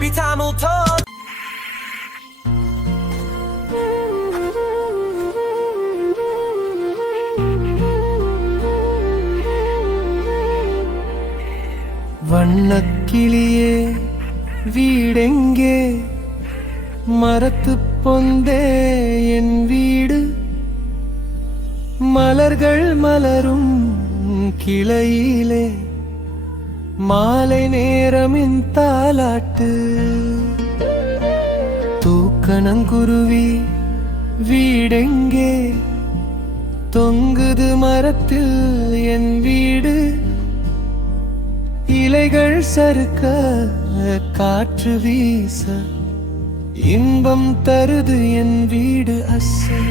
Maybe time will talk. வண்ணக்கிளியே வீடெங்கே மரத்து பொந்தே என் வீடு மலர்கள் மலரும் கிளையிலே மாலை நேரமின் தாலாட்டு தூக்கணங்குருவி வீடெங்கே தொங்குது மரத்தில் என் வீடு இலைகள் சறுக்க காற்று வீச இன்பம் தருது என் வீடு அசை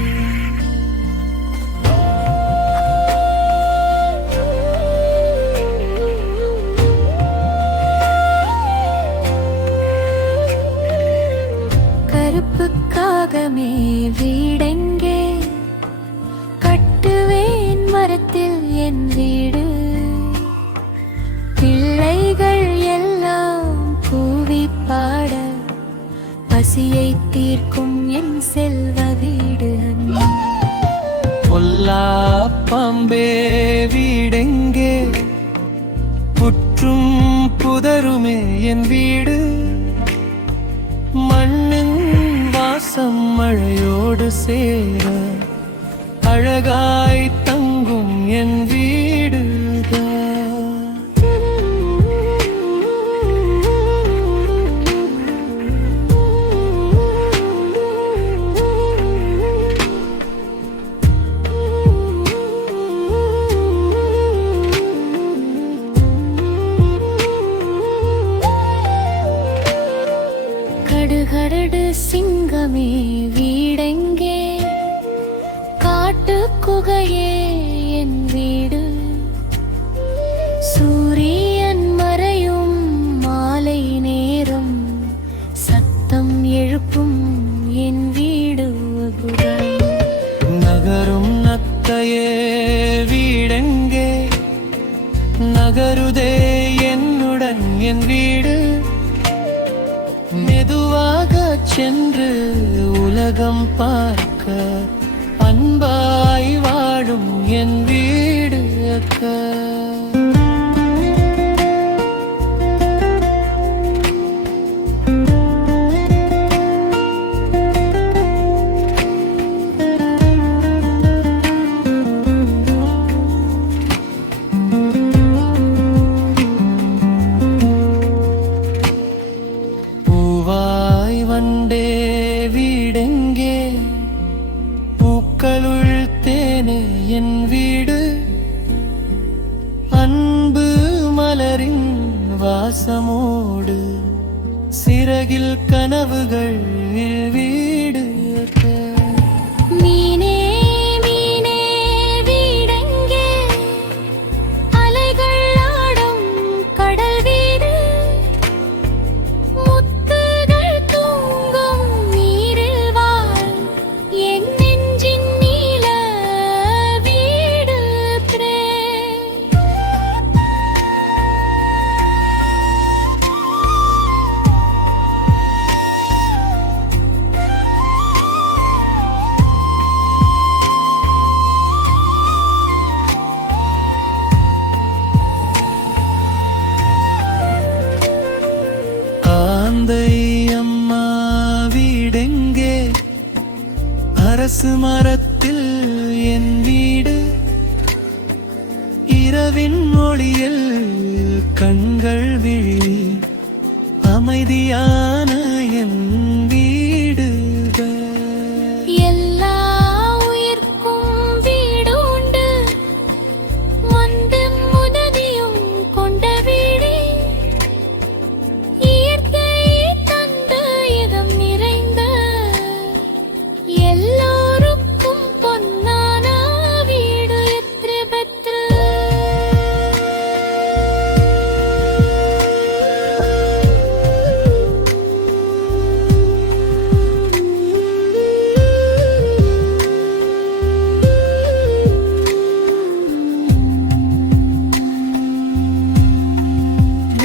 கருப்புக்காகமே வீடெங்கே கட்டுவேன் மரத்தில் என் வீடு பிள்ளைகள் எல்லாம் கூவி பாட பசியை தீர்க்கும் என் செல்வ வீடு பொல்லா பாம்பே வீடெங்கே புற்றும் புதருமே என் வீடு மண்ணின் வாசம் மழையோடு சேர அழகாய் தங்கும் என் வீடு கடுகடு சிங்கமே வீடெங்கே காட்டு குகையே என் வீடு சூரியன் மறையும் மாலை நேரம் சத்தம் எழுப்பும் என் வீடு நகரும் நத்தையே வீடெங்கே நகருதே என்னுடன் என் வீடு மெதுவாக சென்று உலகம் பார்க்க அன்பாய் வாழும் என் வீடு அக்கா வண்டே வீடெங்கே பூக்களுள் தேனே என் வீடு அன்பு மலரின் வாசமோடு சிறகில் கனவுகள் வீடு மீனே மீனே வீடெங்கே அலைகள் ஆடும் கடல் வீடு அம்மா வீடெங்கே அரசு மரத்தில் என் வீடு இரவின் மொழியில் கண்கள் விழி அமைதியா